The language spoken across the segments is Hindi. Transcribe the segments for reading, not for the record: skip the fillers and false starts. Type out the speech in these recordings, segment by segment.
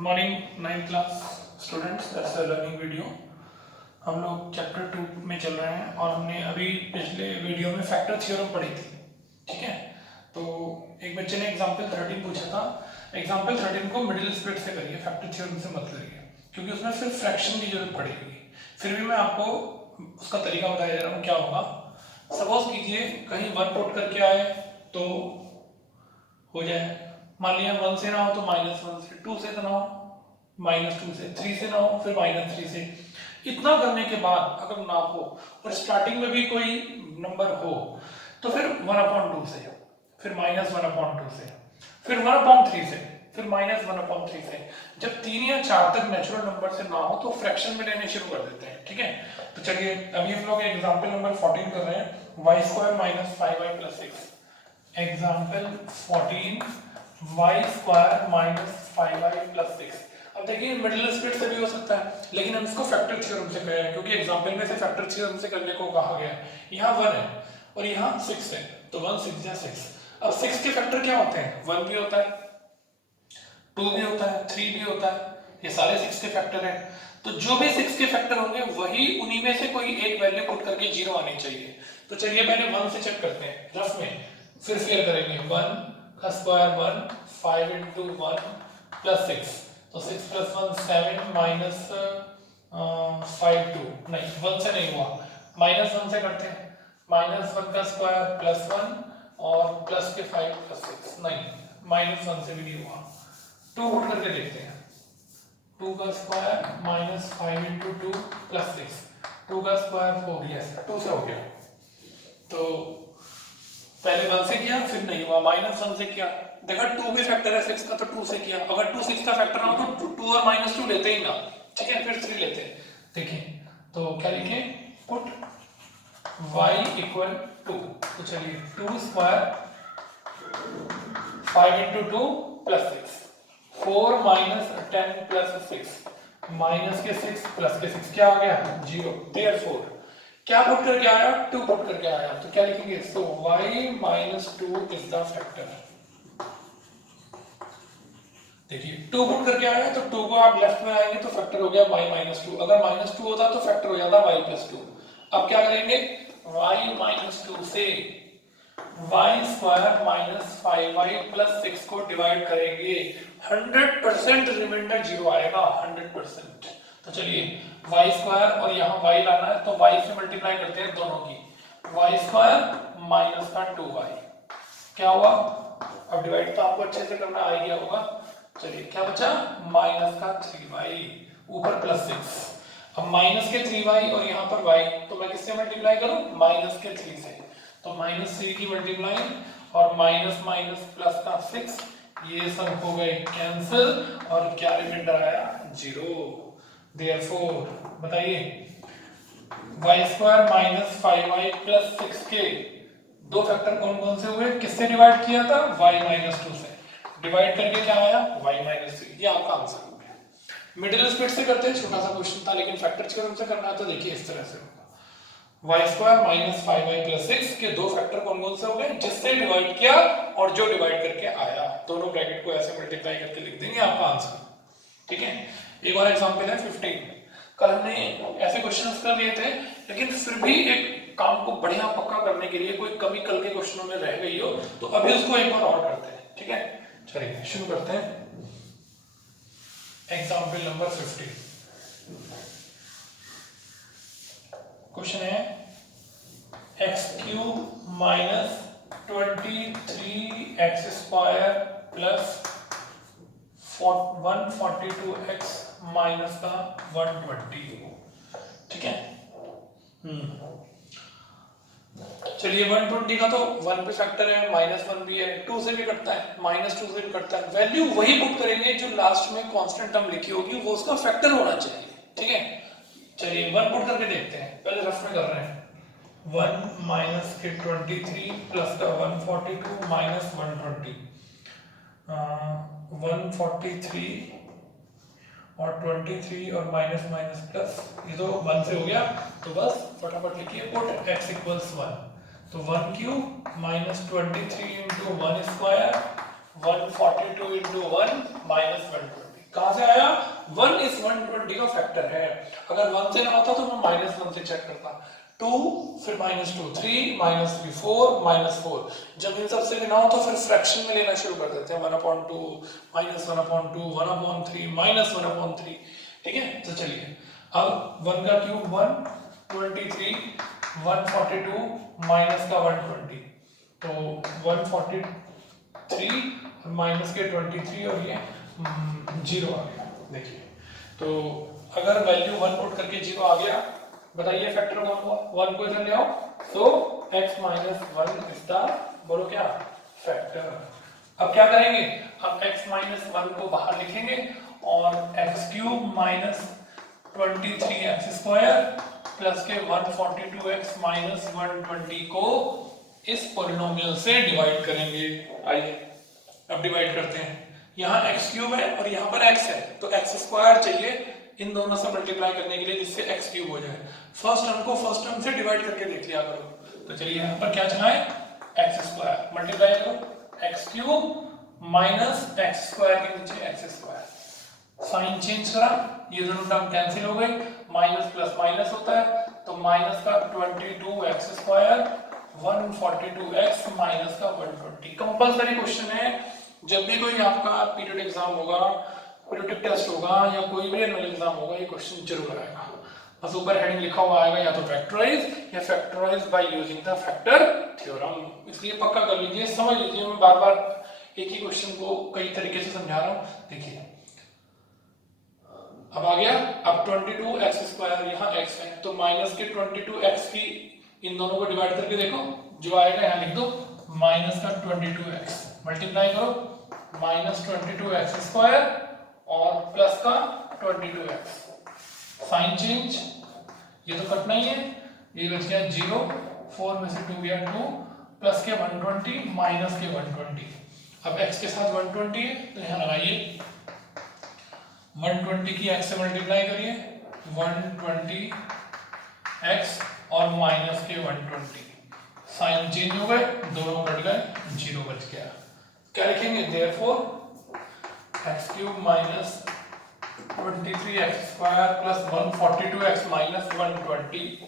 Good morning 9th class students, that's a learning video. हम लोग चैप्टर 2 में चल रहे हैं और हमने अभी पिछले वीडियो में फैक्टर थ्योरम पढ़ी थी। ठीक है, तो एक बच्चे ने एग्जाम्पल 13 पूछा था। एग्जाम्पल 13 को मिडिल स्प्लिट से करिए, फैक्टर थ्योरम से मत करिए, क्योंकि उसमें सिर्फ फ्रैक्शन की जरूरत पड़ेगी। फिर भी मैं आपको उसका तरीका बताया जा रहा हूँ। क्या होगा, सपोज कीजिए कहीं 1 पुट करके आए तो हो जाए, मान लिया 1 से ना हो तो -1 से, 2 से तो ना हो -2 से, 3 से ना हो फिर -3 से। इतना करने के बाद अगर ना हो और स्टार्टिंग में भी कोई नंबर हो तो फिर 1/2 से, फिर -1/2 से, फिर 1/3 से, फिर -1/3 से। जब 3 या 4 तक नेचुरल नंबर से ना हो तो फ्रैक्शन में लेने शुरू कर देते हैं। ठीक है, तो चलिए अभी हम लोग एग्जाम्पल नंबर 14 कर रहे हैं, y² - 5y + 6। Example 14 y² - 5y + 6। अब देखिए मिडिल स्प्लिट से भी हो सकता है, लेकिन हम इसको फैक्टर थ्योरम से करें हैं, क्योंकि एग्जाम्पल में से फैक्टर थ्योरम से करने को कहा गया है। यहाँ 1 है और यहाँ 6 है, तो 1 6 या 6। अब 6 के फैक्टर क्या होते हैं? 1 भी होता है, 2 भी होता है, 3 भी होता है, ये सारे 6 के फैक्टर हैं। तो जो भी 6 के फैक्टर होंगे वही उन्हीं में से कोई एक वैल्यू पुट करके 0 आनी चाहिए। तो चलिए पहले 1 से चेक करते हैं रफ में, फिर फेयर करेंगे। 1 का स्क्वायर 1, 5 × 1 + 6, तो 6 + 1 7 -5 2, नहीं 1 से नहीं हुआ, -1 से करते हैं। -1 का स्क्वायर +1 और प्लस के 5 + 6, नहीं -1 से भी नहीं हुआ। 2 पुट करके देखते हैं। 2 का स्क्वायर -5 × 2 + 6, 2 का स्क्वायर 4, यस 2 से हो गया। तो पहले 1 से किया, फिर नहीं हुआ, -1 से किया, देखा 2 भी फैक्टर है 6 का, तो 2 से किया। अगर 2 6 का फैक्टर ना हो तो 2 और -2 लेते ही ना। ठीक है, फिर 3 लेते हैं। देखिए तो क्या लिखें, पुट y = 2। तो चलिए 2² 5 × 2 + 6, 4 - 10 + 6, माइनस के 6 प्लस के 6, क्या आ गया 0। देयरफॉर क्या पुट करके आया, 2 पुट करके आया, तो क्या लिखेंगे, सो y - 2 इज द फैक्टर। देखिए 2 पुट करके आया तो 2 को आप लेफ्ट में आएंगे तो फैक्टर हो गया y - 2, अगर -2 होता तो फैक्टर हो जाता y + 2। अब क्या करेंगे, y - 2 से y² - 5y + 6 को डिवाइड करेंगे, 100% रिमाइंडर 0 आएगा, 100%। तो चलिए y² और यहाँ y लाना है, तो y से मल्टीप्लाई करते हैं दोनों की, y² - 2y, क्या हुआ। अब डिवाइड तो आपको अच्छे से करना आ गया होगा। चलिए क्या बचा, -3y ऊपर +6। अब माइनस के 3y और यहाँ पर y, तो मैं किससे मल्टीप्लाई करूं, -3 से, तो -3 की मल्टीप्लाई और माइनस माइनस प्लस का 6, ये सब हो गए कैंसिल और क्या रिमाइंडर आया, 0। देयरफॉर बताइए y² - 5y + 6 के दो फैक्टर कौन कौन से हुए, किससे डिवाइड किया था, y - 2 से, डिवाइड करके क्या आया, y - 3। ये आपका आंसर हो गया। मिडिल स्प्लिट से करते हैं, छोटा सा क्वेश्चन था, लेकिन फैक्टर थ्योरम से करना है तो देखिए इस तरह से होगा। y² - 5y + 6 के दो फैक्टर कौन कौन से हो गए, जिससे डिवाइड किया और जो डिवाइड करके आया, दोनों ब्रैकेट को ऐसे मल्टीप्लाई करके लिख देंगे, आपका आंसर। ठीक है, एक और एग्जांपल है 15। कल हमने ऐसे क्वेश्चंस कर लिए थे, लेकिन फिर भी एक काम को बढ़िया पक्का करने के लिए कोई कमी कल के क्वेश्चनों में रह गई हो तो अभी उसको एक बार और करते हैं। ठीक है, चलिए शुरू करते हैं। एग्जांपल नंबर 15, क्वेश्चन है x³ - 23x² + 142x - 120। ठीक है, चलिए 120 का तो 1 पे फैक्टर है, -1 भी है, 2 से भी कटता है, -2 से भी कटता है। वैल्यू वही पुट करेंगे जो लास्ट में कांस्टेंट टर्म लिखी होगी, वो उसका फैक्टर होना चाहिए। ठीक है, चलिए 1 पुट करके देखते हैं, पहले रफ में कर रहे हैं। 1 - के 23 प्लस का 142 - 120, 143 और 23 और माइनस माइनस प्लस, ये तो 1 से हो गया, तो बस फटाफट लिखिए पुट x = 1, तो 1³ - 23 × 1² 142 × 1 - 120। कहां से आया? 1 इस 120 का फैक्टर है। अगर 1 से ना होता तो मैं -1 से चेक करता। 2 फिर -2 3 -3 4 -4। जब इन सब से ना हो तो फिर फ्रैक्शन में लेना शुरू कर देते हैं। 1/2 -1/2 1/3 -1/3। ठीक है, तो चलिए अब 1 का क्यूब 123 142 माइनस का 120, तो 143 माइनस के 23 और ये 0 आ गया। देखिए तो अगर वैल्यू 1 पुट करके 0 आ गया, बताइए फैक्टर कौन हुआ? 1 को इधर ले आओ, सो x माइनस 1 इज द, बोलो क्या, फैक्टर। अब क्या करेंगे? अब x माइनस 1 को बाहर लिखेंगे और x cube minus 23x square plus के 142x माइनस 120 को इस पॉलिनोमियल से डिवाइड करेंगे। आइए अब डिवाइड करते हैं। यहाँ x क्यूब है और यहाँ पर x है, तो x स्क्वायर चाहिए इन दोनों से मल्टीप्लाई करने के लिए, जिससे x क्यूब हो जाए। फर्स्ट टर्म को फर्स्ट टर्म से डिवाइड करके देख लिया करो। तो चलिए यहाँ पर क्या चलाएं? x स्क्वायर मल्टीप्लाई करो x cube minus x square के नीचे x स्क्वायर, साइन चेंज करा, ये दोनों टर्म कैंसिल हो गई, माइनस प्लस माइनस होता है, तो माइनस का 22x स्क्वायर 142x माइनस का 120। कंपलसरी क्वेश्चन है, जब भी कोई आपका पीरियड एग्जाम होगा, पीरियडिक टेस्ट होगा या कोई भी एनुअल एग्जाम होगा, ये क्वेश्चन जरूर आएगा। बस ऊपर हेडिंग लिखा हुआ आएगा या तो फैक्टराइज या factorise by using the factor theorem. इसलिए पक्का कर लीजिए, समझ लीजिए, मैं बार बार एक ही क्वेश्चन को कई तरीके से समझा रहा हूँ। देखिए अब आ गया, अब 22x स्क्वायर यहाँ x है, तो माइनस के 22x की इन दोनों को डिवाइड करके देखो, जो आएगा यहाँ लिख दो, माइनस का 22x मल्टीप्लाई करो माइनस 22x स्क्वायर और प्लस का 22x, साइन चेंज, ये तो कटना ही है, ये बच गया 0, 4 में से 2 गया 2, प्लस के 120 माइनस के 120। अब x के साथ 120 है तो यहाँ लगाइए 120 की x से मल्टीप्लाई करिए 120x और माइनस के 120, साइन चेंज हो गए, दोनों कट गए, 0 बच गया। क्या लिखेंगे? Therefore x cube minus 23x square plus 142x minus 120।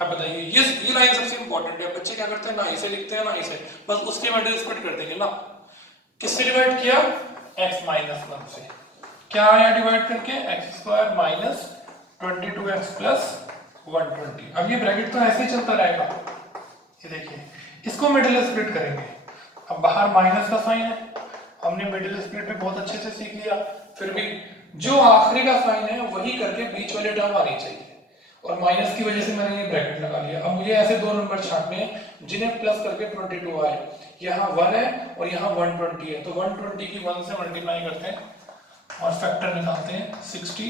अब बताइए ये लाइन सबसे इंपॉर्टेंट है। बच्चे क्या करते हैं, ना इसे लिखते हैं ना इसे, बस उसके मल्टीप्लाई स्प्लिट कर देंगे ना। किससे डिवाइड किया? x माइनस 1 से। क्या आया डिवाइड करके? x square minus 22x plus 120। अब ये ब्रैकेट तो ऐसे ही चलता रहेगा, ये देखिए, इसको मिडिल स्प्लिट करेंगे। अब बाहर माइनस का साइन है, हमने मिडिल स्प्लिट भी बहुत अच्छे से सीख लिया, फिर भी जो आखिरी का साइन है वही करके बीच वाले टर्म आनी चाहिए, और माइनस की वजह से मैंने ये ब्रैकेट लगा लिया। अब मुझे ऐसे दो नंबर छांटने हैं जिन्हें प्लस करके 22 आए, यहाँ 1 है और यहाँ 120 है, तो 120 की 1 से मल्टीप्लाई करते हैं और फैक्टर निकालते हैं। 60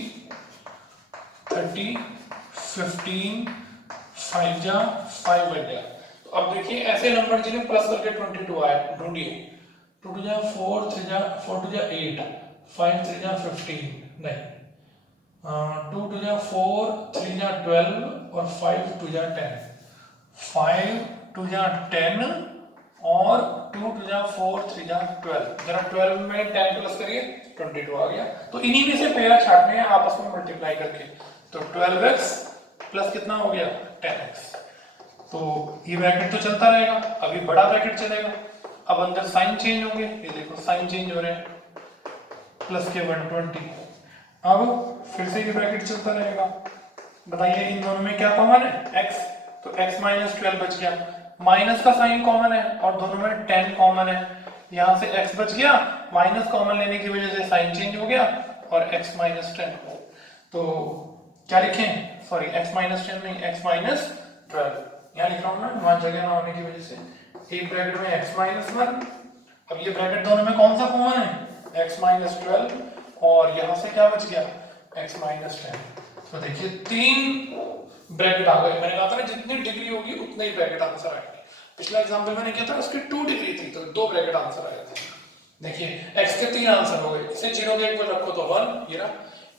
30 15 5 जा 5 बन गया। तो अब देखिए ऐसे नंबर जिन्हें प्लस करके 22 आए ढूंढिए। 2 जा 4 3 जा 4 2 जा 8 5 3 जा 15 नहीं, 2 2 जा 4 3 जा 12 और 5 2 जा 10, 5 2 जा 10 और 2 2 जा 4 3 जा 12। जरा 12 में 10 प्लस करिए, 22 आ गया। तो इन्हीं में से पेयर छाटने हैं आपस में मल्टीप्लाई करके, तो 12x प्लस कितना हो गया 10x। तो ये ब्रैकेट तो चलता रहेगा, अभी बड़ा ब्रैकेट चलेगा। अब अंदर साइन चेंज होंगे, ये देखो साइन चेंज हो रहे हैं, प्लस के 120। अब फिर से ये ब्रैकेट चलता रहेगा। बताइए इन दोनों में क्या कॉमन है? x, तो x माइनस 12 बच गया, माइनस का साइन कॉमन है और दोनों में 10 कॉमन है, यहाँ से x बच गया, माइनस कॉमन लेने की वजह से साइन चेंज हो गया और x माइनस 10। तो क्या लिखें? सॉरी x माइनस 10 नहीं, x माइनस 12 यहाँ लिख रहा हूँ ना, वहां जगह ना होने की वजह से। एक ब्रैकेट में x माइनस 1, अब ये ब्रैकेट दोनों में कौन सा कॉमन है? x माइनस 12 और यहाँ से क्या बच गया? x minus 10। तो देखिए 3 ब्रैकेट आ गए। मैंने कहा था ना जितनी डिग्री होगी उतना ही ब्रैकेट आंसर आएंगे। पिछला एग्जाम्पल मैंने किया था उसकी 2 डिग्री थी तो 2 ब्रैकेट आंसर आए थे। देखिए x के 3 आंसर हो गए, इसे 0 के इक्वल रखो तो 1, ये रहा,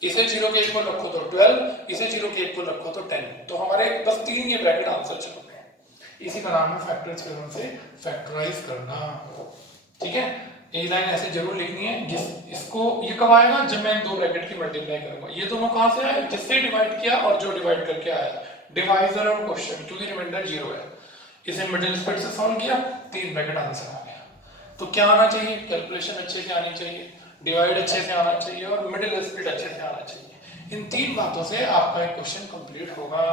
इसे 0 के इक्वल रखो तो 12, इसे 0 के इक्वल रखो तो 10। तो हमारे बस 3 ये ब्रैकेट आंसर चल रहे हैं। इसी का नाम है फैक्टर थ्योरम से फैक्टराइज करना। ठीक है, ये लाइन ऐसे जरूर लिखनी है। जिस इसको ये कब आएगा, जब मैं दो ब्रैकेट की मल्टीप्लाई करूंगा। ये दोनों कहां से आए, जिससे डिवाइड किया और जो डिवाइड करके आया, डिवाइजर और क्वेश्चन, क्योंकि रिमाइंडर 0 है। इसे मिडिल स्क्वायर से सॉल्व किया, 3 ब्रैकेट आंसर आ गया। तो क्या आना चाहिए, कैलकुलेशन अच्छे से आनी चाहिए, डिवाइड अच्छे से आना चाहिए और मिडिल स्प्लिट अच्छे से आना चाहिए। इन 3 बातों से आपका एक क्वेश्चन कंप्लीट होगा।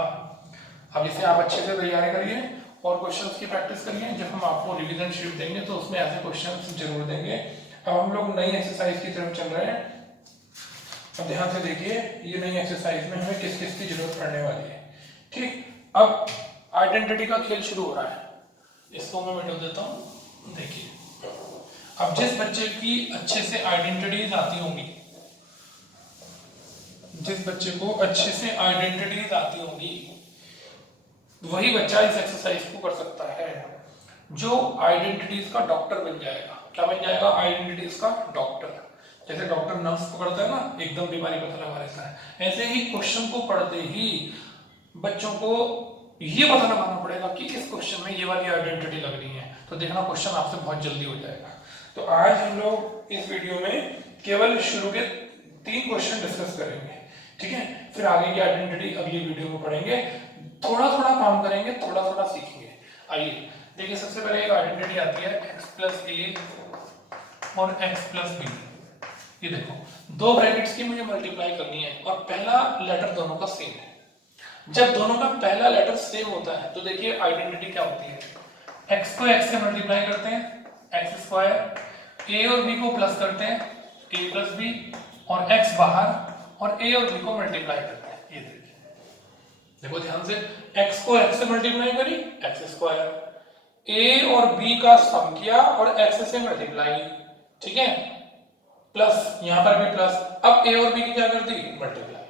अब इसे आप अच्छे से तैयारी करिए और क्वेश्चंस की प्रैक्टिस करिए। जब हम आपको रिवीजन शीट देंगे तो उसमें ऐसे क्वेश्चंस जरूर देंगे। अब हम लोग नई एक्सरसाइज की तरफ चल रहे हैं। अब ध्यान से देखिए, ये नई एक्सरसाइज में हमें किस किस की जरूरत पड़ने वाली है। ठीक, अब आइडेंटिटी का खेल शुरू हो रहा है। इसको मैं मिटा देता हूँ। देखिए, अब जिस बच्चे की अच्छे से आइडेंटिटीज आती होंगी, जिस बच्चे को अच्छे से आइडेंटिटीज आती होंगी, वही बच्चा इस एक्सरसाइज को कर सकता है। जो आइडेंटिटीज का डॉक्टर बन जाएगा। क्या बन जाएगा, आइडेंटिटीज का डॉक्टर। जैसे डॉक्टर नर्स पकड़ता है ना, एकदम बीमारी पता लगा लेता है, ऐसे ही क्वेश्चन को पढ़ते ही बच्चों को ये पता लगाना पड़ेगा कि इस क्वेश्चन में ये वाली आइडेंटिटी लग रही है। तो देखना क्वेश्चन आपसे बहुत जल्दी हो जाएगा। तो आज हम लोग इस वीडियो में केवल शुरू के 3 क्वेश्चन डिस्कस करेंगे। ठीक है, फिर आगे की आइडेंटिटी अगली वीडियो में पढ़ेंगे। थोड़ा थोड़ा काम करेंगे, थोड़ा थोड़ा सीखेंगे। आइए देखिए, सबसे पहले एक आइडेंटिटी आती है x प्लस ए और x प्लस बी। ये देखो, दो ब्रैकेट्स की मुझे मल्टीप्लाई करनी है और पहला लेटर दोनों का सेम है। जब दोनों का पहला लेटर सेम होता है तो देखिए आइडेंटिटी क्या होती है। x को x से मल्टीप्लाई करते हैं, एक्स स्क्वायर, a और b को प्लस करते हैं, a प्लस b, और x बाहर, और a और b को मल्टीप्लाई करते हैं। ये देखिए, देखो ध्यान से, x को x से मल्टीप्लाई करी, एक्स स्क्वायर, a और b का सम किया और x से मल्टीप्लाई। ठीक है, प्लस, यहां पर भी प्लस। अब a और b की क्या कर दी, मल्टीप्लाई।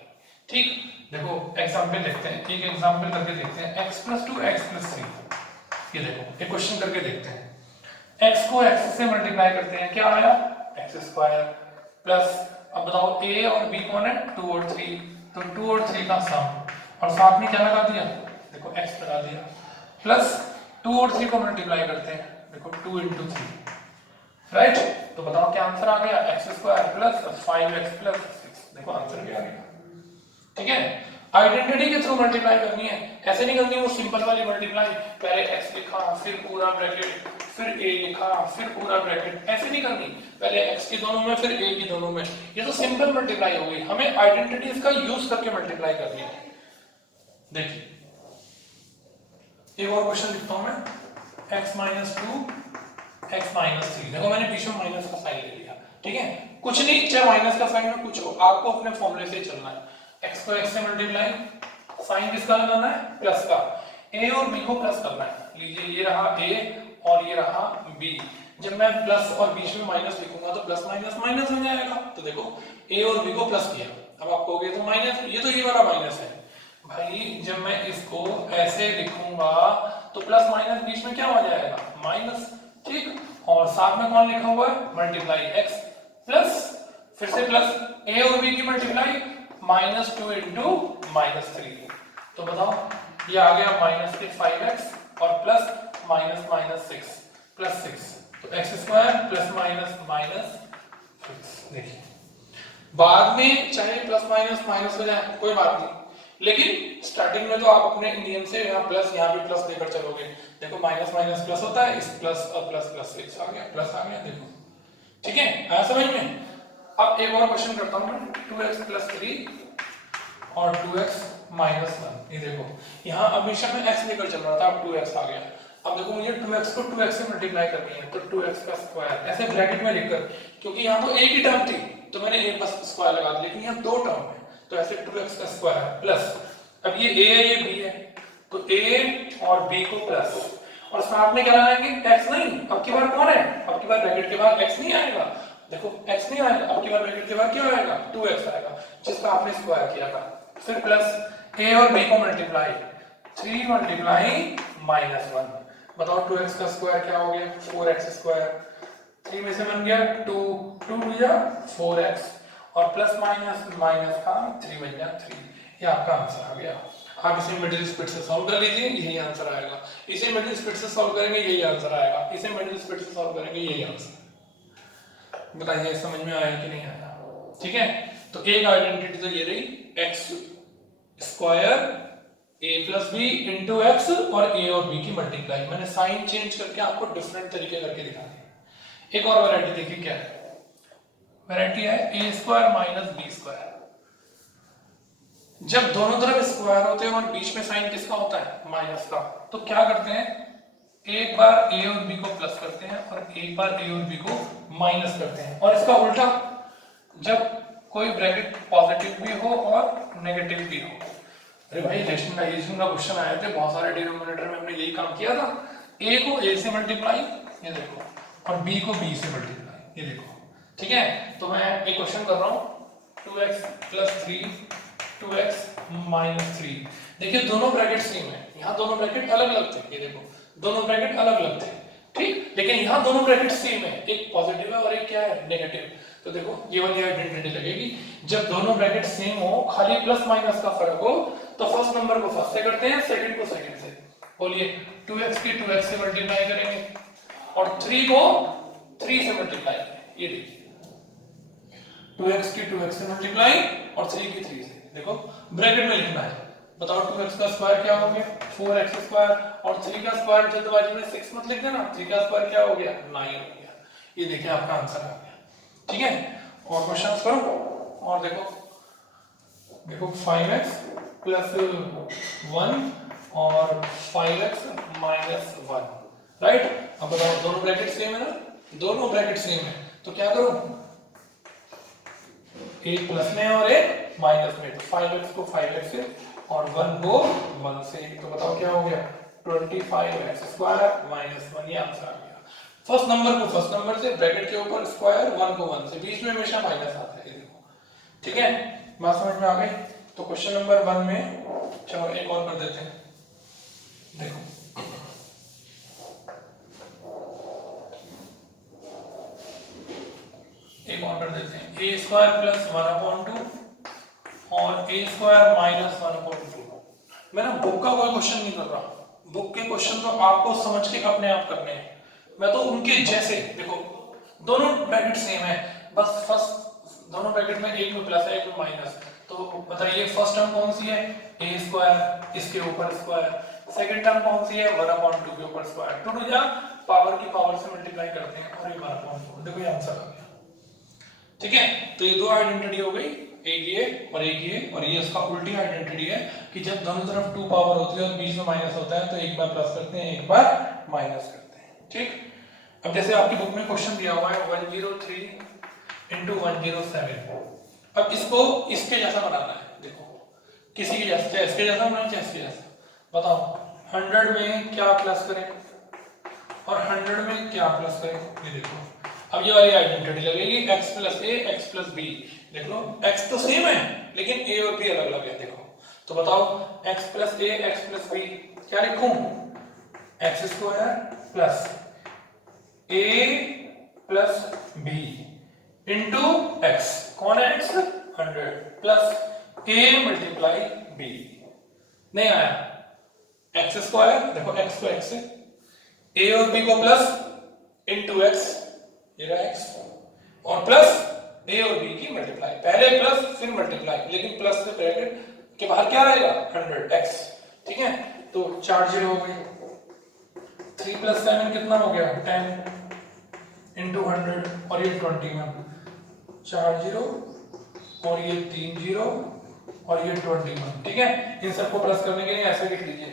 ठीक, देखो एग्जांपल देखते हैं, एक एग्जांपल करके देखते हैं। x plus 2 x plus 3। ये देखो, एक क्वेश्चन करके देखते हैं। x को x से मल्टीप्लाई करते हैं, क्या आया, एक्स स्क्वायर, प्लस, अब बताओ a और b कौन है, 2 और 3, तो 2 और 3 का सम, और साथ में क्या लगा दिया, देखो x लगा दिया, प्लस 2 और 3 को मल्टीप्लाई करते हैं, देखो 2 into 3, राइट। तो बताओ क्या आंसर आ गया, x square plus 5x plus 6। देखो आंसर क्या आ गया। ठीक है, आइडेंटिटी के थ्रू मल्टीप्लाई करनी है, ऐसे नहीं करनी वो सिंपल वाली मल्टीप्लाई, पहले x लिखा फिर पूरा ब्रैकेट, फिर a लिखा फिर पूरा ब्रैकेट, ऐसे नहीं करनी। पहले x की दोनों में फिर a की दोनों में। ये तो सिंपल मल्टीप्लाई हो गई। हमें आइडेंटिटीज का यूज करके मल्टीप्लाई करनी है। देखिए, एक और क्वेश्चन लिखता हूं मैं, x माइनस 2 x माइनस 3। देखो मैंने बीच में माइनस का साइन ले लिया। ठीक है, कुछ नहीं, चाहे माइनस का साइन हो कुछ हो, आपको अपने फॉर्मूले से चलना है। x को x से मल्टीप्लाई, साइन किसका लगाना है, प्लस का, a और b को प्लस करना है। लीजिए, ये रहा a और ये रहा b। जब मैं प्लस और बीच में माइनस लिखूंगा तो प्लस माइनस माइनस हो जाएगा। तो देखो a और b को प्लस किया, अब आप कहोगे तो माइनस, ये तो ये वाला माइनस है भाई। जब मैं इसको ऐसे लिखूंगा तो प्लस माइनस बीच में क्या हो जाएगा, माइनस। ठीक, और साथ में कौन लिखा हुआ है, मल्टीप्लाई x, प्लस, फिर से प्लस a और b की मल्टीप्लाई, -2 इंटू -3। तो बताओ ये आ गया -5x और प्लस -6 प्लस 6, तो x स्क्वायर प्लस माइनस 6। देखिए, बाद में चाहे प्लस माइनस माइनस हो जाए कोई बात नहीं, लेकिन स्टार्टिंग में तो आप अपने नियम से यहाँ प्लस, यहाँ भी प्लस लेकर चलोगे। देखो माइनस माइनस प्लस होता है, इस प्लस और प्लस प्लस 6 आ गया, प्लस आ गया। देखो, ठीक है, आया समझ में। अब एक और क्वेश्चन करता हूँ मैं, 2x प्लस 3 और 2x माइनस 1। ये देखो, यहाँ हमेशा मैं x लेकर चल रहा था, अब 2x आ गया। अब देखो मुझे 2x को 2x से मल्टीप्लाई करनी है, तो 2x का स्क्वायर ऐसे ब्रैकेट में लिखकर, क्योंकि यहाँ तो एक ही टर्म थी तो मैंने एक बस स्क्वायर लगा दिया, लेकिन यहाँ दो टर्म है तो ऐसे 2x का स्क्वायर प्लस, अब ये a है ये b है, तो a और b को प्लस, और साथ में क्या लगाएंगे, x नहीं, अब की बार कौन है, अब की बार ब्रैकेट के बाद x नहीं आएगा। देखो x नहीं आएगा, अब की बार ब्रैकेट के बाद क्या आएगा, 2x आएगा, जिसका आपने स्क्वायर किया था। फिर प्लस a और b को मल्टीप्लाई, 3 मल्टीप्लाई -1। बताओ 2x का स्क्वायर क्या हो गया, 4x स्क्वायर, 3 में से बन गया 2, 2 या 4x, और प्लस माइनस माइनस का 3 बन गया 3। ये आपका आंसर आ गया। आप इसे मिडिल स्प्लिट से सॉल्व कर लीजिए, यही आंसर आएगा। इसे मिडिल स्प्लिट से सॉल्व करेंगे, यही आंसर आएगा। इसे मिडिल स्प्लिट से सॉल्व करेंगे, यही आंसर। बताइए समझ में आया कि नहीं आया? ठीक है, तो एक आइडेंटिटी तो ये रही एक्स स्क्वायर ए प्लस बी इंटू एक्स और ए और बी की मल्टीप्लाई। मैंने साइन चेंज करके आपको डिफरेंट तरीके करके दिखा दिया। एक और वैरायटी देखिए क्या है, वैरायटी है ए स्क्वायर माइनस बी स्क्वायर। जब दोनों तरफ स्क्वायर होते हैं और बीच में साइन किसका होता है, माइनस का, तो क्या करते हैं, एक बार ए और बी को प्लस करते हैं और एक बार ए और बी को माइनस करते हैं। और इसका उल्टा, जब कोई ब्रैकेट पॉजिटिव भी हो और नेगेटिव भी हो। अरे भाई रेशनलाइजेशन का क्वेश्चन आए थे बहुत सारे डिनोमिनेटर में, हमने यही काम किया था। ए को ए से मल्टीप्लाई, ये देखो, और बी को बी से मल्टीप्लाई, ये देखो। ठीक है, तो मैं एक क्वेश्चन कर रहा हूँ 2x प्लस 3 2x माइनस 3। देखिए दोनों ब्रैकेट सेम है, यहाँ दोनों ब्रैकेट अलग अलग थे, ये देखो दोनों ब्रैकेट अलग अलग थे, ठीक, लेकिन यहाँ दोनों ब्रैकेट सेम है, एक पॉजिटिव है और एक क्या है, नेगेटिव। तो देखो ये वाली आइडेंटिटी लगेगी, जब दोनों ब्रैकेट सेम हो, खाली प्लस माइनस का फर्क हो, तो फर्स्ट नंबर को फर्स्ट से करते हैं, सेकंड को सेकंड से। बोलिए 2x की 2x से मल्टीप्लाई करेंगे और 3 को 3 से मल्टीप्लाई करेंगे। ये देखिए 2x की 2x से मल्टीप्लाई और 3 की 3 से। देखो ब्रैकेट में लिखना है, बताओ 2x का स्क्वायर क्या हो गया 4x स्क्वायर, और 3 का स्क्वायर जल्दबाजी में 6 मत लिख देना, 3 का स्क्वायर क्या हो गया 9 हो गया। ये देखिए आपका आंसर आ गया। ठीक है, और क्वेश्चन करो, और देखो 5x प्लस 1 और 5x माइनस 1, राइट। अब बताओ दोनों ब्रैकेट सेम है ना, दोनों ब्रैकेट सेम है, तो क्या करो, एक प्लस में और एक माइनस में, तो 5x को 5x से और 1 को 1 से, तो बताओ क्या हो गया 25x स्क्वायर माइनस 1। ये आंसर आ गया। फर्स्ट नंबर को फर्स्ट नंबर से, ब्रैकेट के ऊपर स्क्वायर, 1 को 1 से, बीच में हमेशा माइनस आता है, देखो। ठीक है, बात समझ में आ गई। तो क्वेश्चन नंबर 1 में, चलो एक और कर देते हैं, देखो एक और कर देते हैं, ए स्क्वायर प्लस 1/2 और ए स्क्वायर माइनस 1/2। मैं ना बुक का कोई क्वेश्चन नहीं कर रहा, बुक के क्वेश्चन तो आपको समझ के अपने आप करने हैं, मैं तो उनके जैसे, देखो दोनों ब्रैकेट सेम है, बस फर्स्ट दोनों ब्रैकेट में एक में प्लस है एक में माइनस, तो बताइए फर्स्ट टर्म कौन सी है, ए स्क्वायर, इसके ऊपर स्क्वायर, सेकंड टर्म कौन सी है 1/2 के ऊपर स्क्वायर, टू या पावर की पावर से मल्टीप्लाई करते हैं और ये 1/2। देखो ये आंसर आ गया। ठीक है, तो ये दो आइडेंटिटी हो गई, एक ये और एक ये, और ये इसका उल्टी आइडेंटिटी है कि जब दोनों तरफ 2 पावर होती है और बीच में माइनस होता है, तो एक बार प्लस करते हैं एक बार माइनस करते हैं। ठीक, अब जैसे आपकी बुक में क्वेश्चन दिया हुआ है 103 इंटू 107, अब इसको इसके जैसा बनाना है, देखो किसी के जैसा, चाहे इसके जैसा बनाए चाहे इसके जैसा, बताओ 100 में क्या प्लस करें और 100 में क्या प्लस करें, ये देखो। अब ये वाली आइडेंटिटी लगेगी x प्लस ए एक्स प्लस बी, देख लो x तो सेम है लेकिन a और b अलग अलग है, देखो तो बताओ x प्लस ए एक्स प्लस बी क्या लिखूं, x square plus a plus b into x, कौन है x 100 plus a multiply b, नहीं आया एक्स स्क्वायर, देखो x को x से, a और b को प्लस इंटू x, ये रहा x, और प्लस a और b की मल्टीप्लाई, पहले प्लस फिर मल्टीप्लाई, लेकिन प्लस से ब्रैकेट के बाहर क्या रहेगा 100x। ठीक है, तो 4 0 हो गई, 3 प्लस 7 कितना हो गया 10 इंटू 100 और ये 21, 4 0 और ये 3 0 और ये 21। ठीक है, इन सबको प्लस करने के लिए ऐसे लिख लीजिए,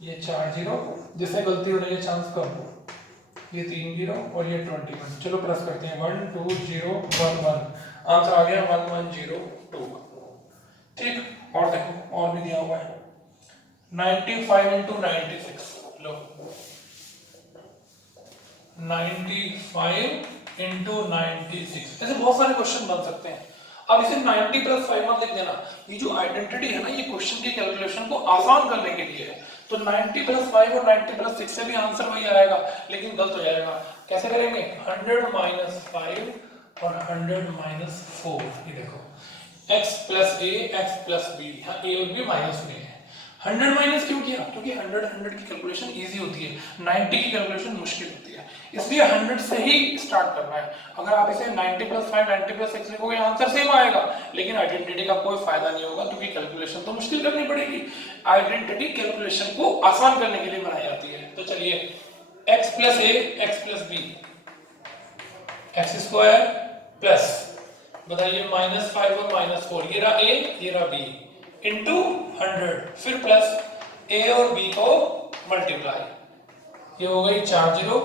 ये 4 0, जिससे गलती हो रही है चांस कम, ये 3 0 और ये 21। चलो प्लस करते हैं 1 2 0 1 1, आंसर आ गया 1 1 0 2। ठीक, और देखो और भी दिया हुआ है 95 इंटू 96, लो 95 इंटू 96, ऐसे बहुत सारे क्वेश्चन बन सकते हैं। अब इसे 90 प्लस 5 मत लिख देना, ये जो आइडेंटिटी है ना ये क्वेश्चन की कैलकुलेशन को आसान करने के लिए है, तो 90 प्लस 5 और 90 प्लस 6 से भी आंसर वही आएगा, लेकिन गलत हो जाएगा। कैसे करेंगे 100 माइनस 5 और 100 माइनस 4, ये देखो x प्लस ए एक्स प्लस बी, यहाँ a और b माइनस में है, 100 माइनस क्यों किया, क्योंकि 100 की कैलकुलेशन इजी होती है, 90 की कैलकुलेशन मुश्किल होती है, इसलिए 100 से ही स्टार्ट करना है। अगर आप इसे 90 + 5 90 + 6 लिखोगे आंसर सेम आएगा, लेकिन आइडेंटिटी का कोई फायदा नहीं होगा, क्योंकि कैलकुलेशन तो मुश्किल करनी पड़ेगी। आइडेंटिटी कैलकुलेशन को आसान करने के लिए बनाई जाती है। तो चलिए x + a x + b x² plus बताइए -5 और -4, ये रहा a ये रहा b इंटू 100, फिर प्लस a और b को मल्टीप्लाई, ये हो गई 4 जीरो,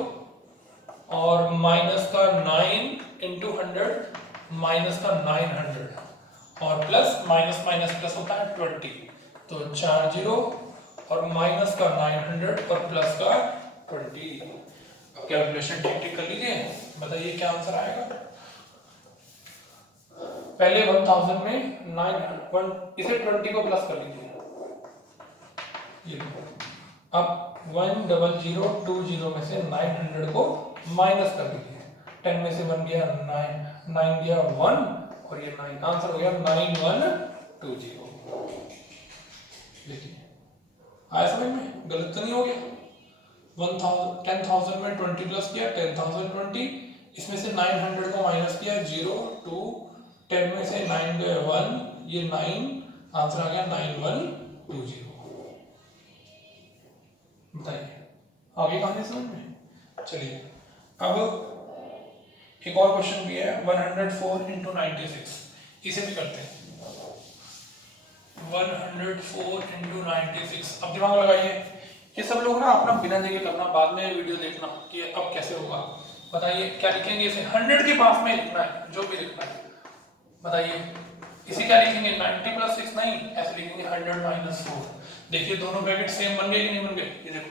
और माइनस का 9 इंटू 100 माइनस का 900, और प्लस माइनस माइनस प्लस होता है 20, तो 4 जीरो और माइनस का 900 और प्लस का 20। अब कैलकुलेशन ठीक ठीक कर लीजिए, बताइए क्या आंसर आएगा। पहले 1000 में 900, इसे 20 को प्लस कर लीजिए, ये अब 10020 में से 900 को माइनस कर दीजिए, 10 में से 1 गया 9, 9 गया 1 और ये 9, आंसर हो गया 9120। देखिए आया समझ में, गलत तो नहीं हो गया। 10,000 में 20 प्लस किया 10,020, इसमें से 900 को माइनस किया 0 2, 10 में से 9 गए 1, ये 9, आंसर आ गया 9120। बताइए आगे कहानी समझ में। चलिए अब एक और क्वेश्चन भी है, 104 × 96, इसे भी करते हैं। 104 × 96, अब दिमाग लगाइए, ये सब लोग ना अपना बिना देखे करना, बाद में वीडियो देखना कि अब कैसे होगा। बताइए क्या लिखेंगे, इसे 100 के पास में लिखना है, जो भी लिखना है बताइए। इसे क्या लिखेंगे, 90 + 6 नहीं, ऐसे लिखेंगे 100 - 4। देखिए दोनों ब्रैकेट सेम बन गए कि नहीं बन गए, ये देखो,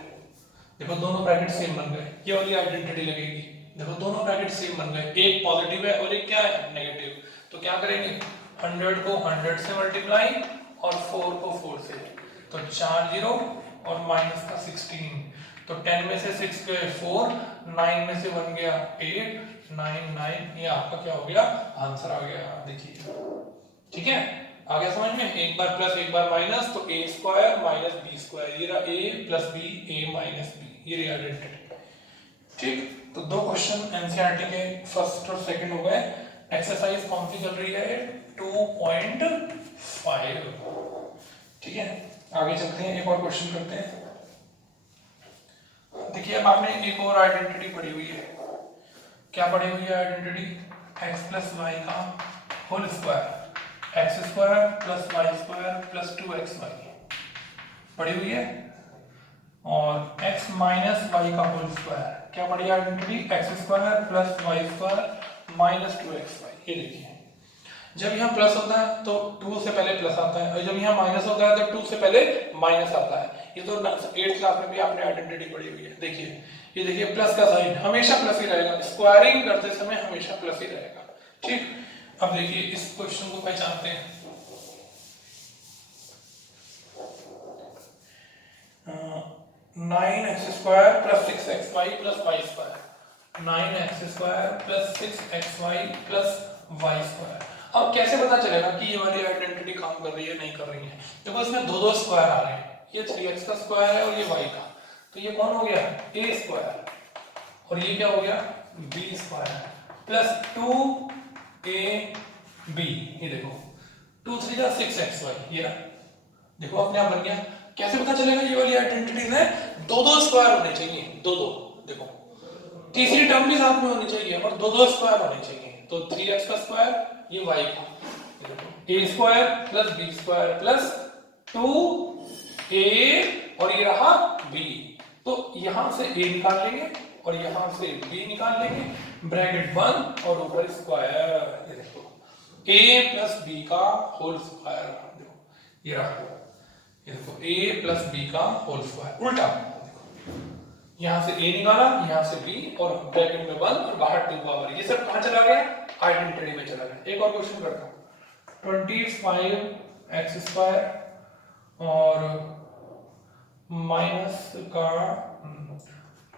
देखो दोनों ब्रैकेट सेम बन गए, ये वाली आइडेंटिटी लगेगी। देखो दोनों ब्रैकेट सेम बन गए, एक पॉजिटिव है और एक क्या है, नेगेटिव। तो क्या करेंगे, 100 को 100 से मल्टीप्लाई और 4 को 4 से, तो 4 जीरो और माइनस का 16, तो 10 में से 6 गए 4, 9 में से 1 गया 8, 9 9, ये आपका क्या हो गया, आंसर आ गया। देखिए ठीक है, आ गया समझ में, एक बार प्लस एक बार माइनस, तो a² - b², ये रहा a + b a - b, ये रही आइडेंटिटी। ठीक, तो दो क्वेश्चन एनसीईआरटी के फर्स्ट और सेकंड हो गए। एक्सरसाइज कौन सी चल रही है, 2.5। ठीक है, आगे चलते हैं, एक और क्वेश्चन करते हैं। देखिए अब आपने एक और आइडेंटिटी पढ़ी हुई है, क्या पढ़ी हुई है आइडेंटिटी, x + y का whole square, x² + y² + 2xy पढ़ी हुई है, और x - y का होल स्क्वायर, क्या पढ़ी आइडेंटिटी, x² + y² - 2xy। ये देखिए जब यहाँ प्लस होता है तो 2 से पहले प्लस आता है, और जब यहाँ माइनस होता है तो 2 से पहले माइनस आता है। ये तो 8th क्लास में भी आपने आइडेंटिटी पढ़ी हुई है। देखिए ये देखिए प्लस का साइन हमेशा प्लस ही रहेगा, स्क्वायरिंग करते समय हमेशा प्लस ही रहेगा। ठीक, अब देखिए इस क्वेश्चन को पहचानते हैं। 9x² + 6xy + y², 9x² + 6xy + y²। अब कैसे पता चलेगा कि ये वाली आइडेंटिटी काम कर रही है नहीं कर रही है, देखो इसमें दो दो स्क्वायर आ रहे हैं, ये 3x का स्क्वायर है और ये y का, तो ये कौन हो गया, a² और ये क्या हो गया, b² प्लस 2ab, ये देखो 2 3 जा 6xy, ये रहा, देखो अपने आप बन गया। कैसे पता चलेगा ये वाली आइडेंटिटी में दो दो स्क्वायर होने चाहिए, दो दो, देखो तीसरी टर्म भी साथ में होनी चाहिए और दो दो स्क्वायर होने चाहिए, तो 3x का स्क्वायर, ये y का, a² + b² + 2a और ये रहा b, तो यहां से a निकाल लेंगे और यहां से b निकाल लेंगे, ब्रैकेट बंद और ऊपर स्क्वायर, ये देखो a + b का होल स्क्वायर, देखो ये रहा, ये देखो a + b का होल स्क्वायर, उल्टा यहां से a निकाला यहां से b और ब्रैकेट में बंद और बाहर 2 पावर, ये सब कहां चला गया, आइडेंटिटी में चला गया। एक और क्वेश्चन करता हूं, 25x² और माइनस का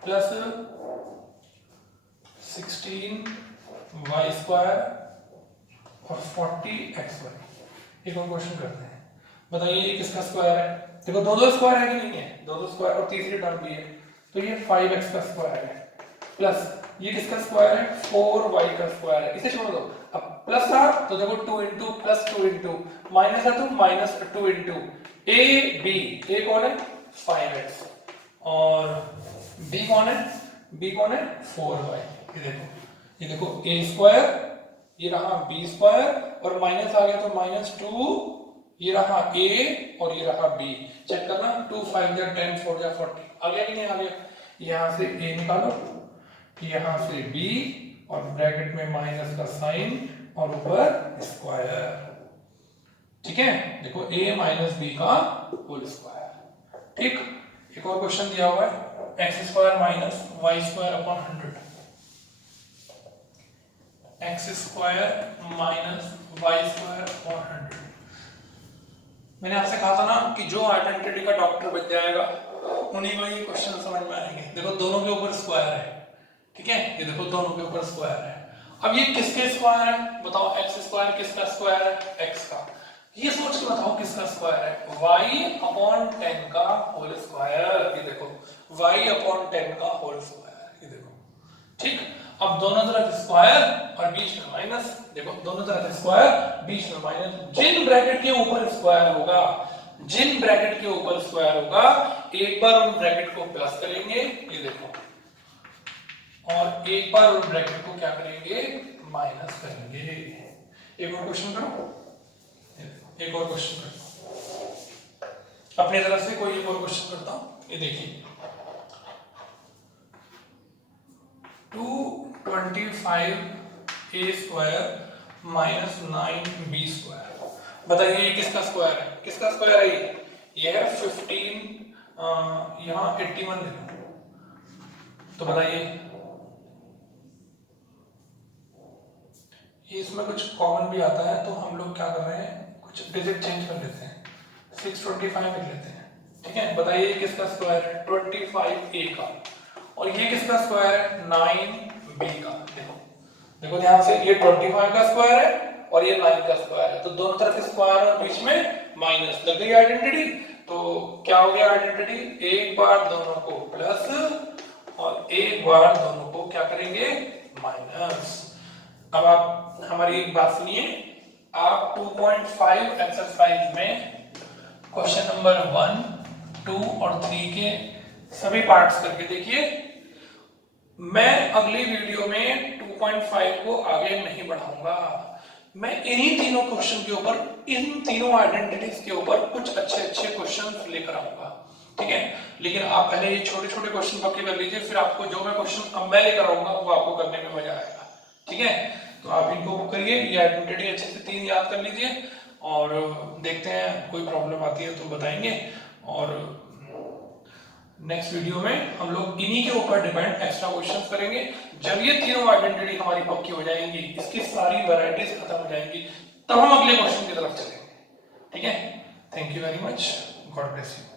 प्लस 16y² और 40xy। एक और क्वेश्चन करते हैं, बताइए ये किसका स्क्वायर है, देखो दो दो स्क्वायर है कि नहीं है, दो दो स्क्वायर और तीसरी टर्म भी है, तो ये 5x का स्क्वायर है, प्लस ये किसका स्क्वायर है 4y का स्क्वायर है, इसे छोड़ दो। अब प्लस था तो देखो 2 इंटू प्लस 2 इंटू, माइनस है तो माइनस 2 इंटू ए बी, ए कौन है 5x और बी कौन है, बी कौन है 4y। ये देखो a स्क्वायर, ये रहा b स्क्वायर और माइनस आ गया तो -2, ये रहा a और ये रहा b। चेक करना 2 5 या 10 4 या 40 आ गया कि नहीं आ गया। यहाँ से a निकालो, यहाँ से b और ब्रैकेट में माइनस का साइन और ऊपर स्क्वायर। ठीक है, देखो a माइनस b का होल स्क्वायर। ठीक, एक और क्वेश्चन दिया हुआ है x square minus y square upon 100, x square minus y square upon 100। मैंने आपसे कहा था ना कि जो आइडेंटिटी का डॉक्टर बन जाएगा उन्हीं को ये क्वेश्चन समझ में आएंगे। देखो दोनों के ऊपर स्क्वायर है, ठीक है, ये देखो दोनों के ऊपर स्क्वायर है। अब ये किसके स्क्वायर है बताओ, एक्स स्क्वायर किसका स्क्वायर है, एक्स का। ये सोच के बताओ किसका स्क्वायर है, y अपॉन 10 का होल स्क्वायर। ये देखो y अपॉन 10 का होल स्क्वायर, ये देखो। ठीक, अब दोनों तरफ स्क्वायर और बीच में माइनस, देखो दोनों तरफ स्क्वायर बीच में माइनस। जिन ब्रैकेट के ऊपर स्क्वायर होगा, जिन ब्रैकेट के ऊपर स्क्वायर होगा, एक बार उन ब्रैकेट को प्लस करेंगे, ये देखो, और एक बार उन ब्रैकेट को क्या करेंगे माइनस करेंगे। एक और क्वेश्चन करो, एक और क्वेश्चन करता हूं अपनी तरफ से, कोई एक और क्वेश्चन करता हूं। ये देखिए 225 a square minus 9b square, बताइए ये किसका स्क्वायर है, किसका स्क्वायर है ये है 15, यहाँ 81 लिखो, तो बताइए इसमें कुछ कॉमन भी आता है तो हम लोग क्या कर रहे हैं कुछ डिजिट चेंज कर लेते हैं, 625 लिख लेते हैं। ठीक है, बताइए किसका स्क्वायर है 25a का, और ये किसका स्क्वायर है 9b का। देखो देखो ध्यान से, ये 25 का स्क्वायर है और ये 9 का स्क्वायर है, तो दोनों तरफ स्क्वायर और बीच में माइनस, लग गई आइडेंटिटी। तो क्या हो गया आइडेंटिटी, एक बार दोनों को प्लस और एक बार दोनों को क्या करेंगे माइनस। अब आप हमारी एक बात सुनिए, आप 2.5 एक्सरसाइज में क्वेश्चन नंबर 1, 2 और 3 के सभी पार्ट्स करके देखिए। मैं अगली वीडियो में 2.5 को आगे नहीं बढ़ाऊंगा, मैं इन्हीं तीनों क्वेश्चन के ऊपर, इन तीनों आइडेंटिटीज के ऊपर कुछ अच्छे अच्छे क्वेश्चन लेकर आऊंगा। ठीक है, लेकिन आप पहले ये छोटे छोटे क्वेश्चन पक्के कर लीजिए, फिर आपको जो मैं क्वेश्चन अब मैं लेकर आऊंगा वो आपको करने में मजा आएगा। ठीक है, तो आप इनको करिए, ये आइडेंटिटी अच्छे से 3 याद कर लीजिए और देखते हैं कोई प्रॉब्लम आती है तो बताएंगे। और नेक्स्ट वीडियो में हम लोग इन्हीं के ऊपर डिपेंड एक्स्ट्रा क्वेश्चंस करेंगे। जब ये तीनों आइडेंटिटी हमारी पक्की हो जाएंगी, इसकी सारी वैरायटीज खत्म हो जाएंगी, तब हम अगले क्वेश्चन की तरफ चलेंगे। ठीक है, thank you very much, God bless you.